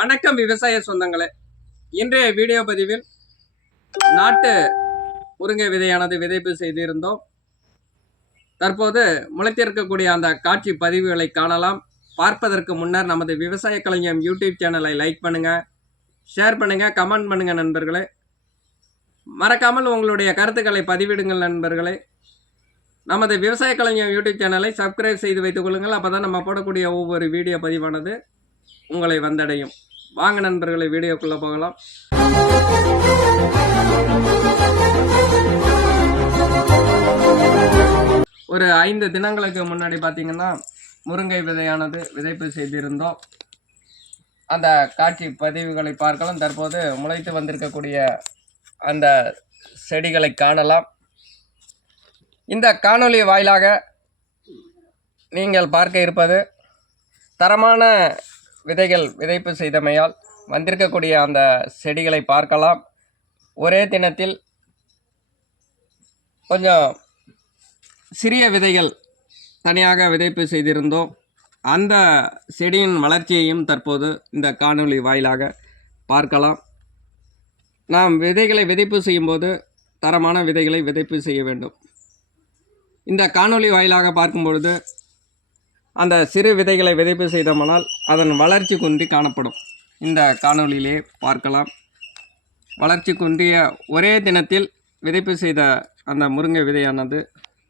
வணக்கம் விவசாய சொந்தங்களே. இன்றைய வீடியோ பதிவில் நாட்டு முருங்கை விதையானது விதைப்பு செய்திருந்தோம். தற்போது முளைத்திருக்கக்கூடிய அந்த காட்சி பதிவுகளை காணலாம். பார்ப்பதற்கு முன்னர் நமது விவசாய கலைஞம் யூடியூப் சேனலை லைக் பண்ணுங்கள் ஷேர் பண்ணுங்கள் கமெண்ட் பண்ணுங்கள் நண்பர்களே. மறக்காமல் உங்களுடைய கருத்துக்களை பதிவிடுங்கள் நண்பர்களே. நமது விவசாய கலைஞர் யூடியூப் சேனலை சப்ஸ்கிரைப் செய்து வைத்துக் கொள்ளுங்கள். அப்போ தான் நம்ம போடக்கூடிய ஒவ்வொரு வீடியோ பதிவானது உங்களை வந்தடையும். வாங்க நண்பர்களை வீடியோக்குள்ளே போகலாம். ஒரு ஐந்து தினங்களுக்கு முன்னாடி பார்த்தீங்கன்னா முருங்கை விதையானது விதைப்பு செய்திருந்தோம். அந்த காட்சி பதிவுகளை பார்க்கலாம். தற்போது முளைத்து வந்திருக்கக்கூடிய அந்த செடிகளை காணலாம். இந்த காணொளி வாயிலாக நீங்கள் பார்க்க இருப்பது தரமான விதைகள் விதைப்பு செய்தமையால் வந்திருக்கக்கூடிய அந்த செடிகளை பார்க்கலாம். ஒரே தினத்தில் கொஞ்சம் சிறிய விதைகள் தனியாக விதைப்பு செய்திருந்தோம். அந்த செடியின் வளர்ச்சியையும் தற்போது இந்த காணொளி வாயிலாக பார்க்கலாம். நாம் விதைகளை விதைப்பு செய்யும்போது தரமான விதைகளை விதைப்பு செய்ய வேண்டும். இந்த காணொளி வாயிலாக பார்க்கும் பொழுது அந்த சிறு விதைகளை விதைப்பு செய்தோமானால் அதன் வளர்ச்சி குன்றி காணப்படும். இந்த காணொலியிலே பார்க்கலாம். வளர்ச்சி குன்றிய ஒரே தினத்தில் விதைப்பு செய்த அந்த முருங்கை விதையானது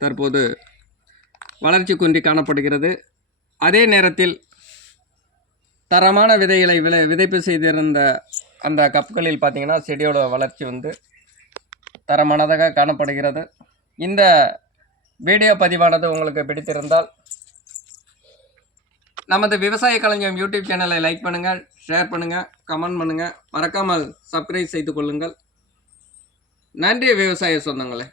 தற்போது வளர்ச்சி குன்றி காணப்படுகிறது. அதே நேரத்தில் தரமான விதைகளை விளை விதைப்பு செய்திருந்த அந்த கப்புகளில் பார்த்தீங்கன்னா செடியோட வளர்ச்சி வந்து தரமானதாக காணப்படுகிறது. இந்த வீடியோ பதிவானது உங்களுக்கு பிடித்திருந்தால் நமது விவசாய கலைஞர் யூடியூப் சேனலை லைக் பண்ணுங்கள் ஷேர் பண்ணுங்கள் கமெண்ட் பண்ணுங்கள் மறக்காமல் சப்ஸ்கிரைப் செய்து கொள்ளுங்கள். நன்றி விவசாய சொந்தங்களே.